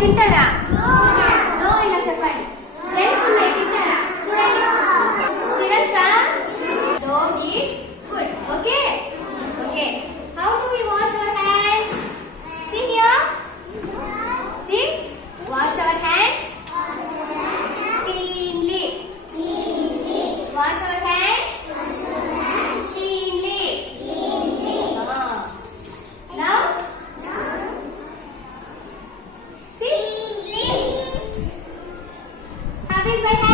తింటారా? నో ఇలా చెప్పండి. జంక్ ఫుడ్ తింటారా? చూడండి. తినచ్చా? Don't eat food. Okay? Okay. How do we wash our hands? See here. See? Wash our hands cleanly. Wash our hands cleanly. Now, see? How is my hand?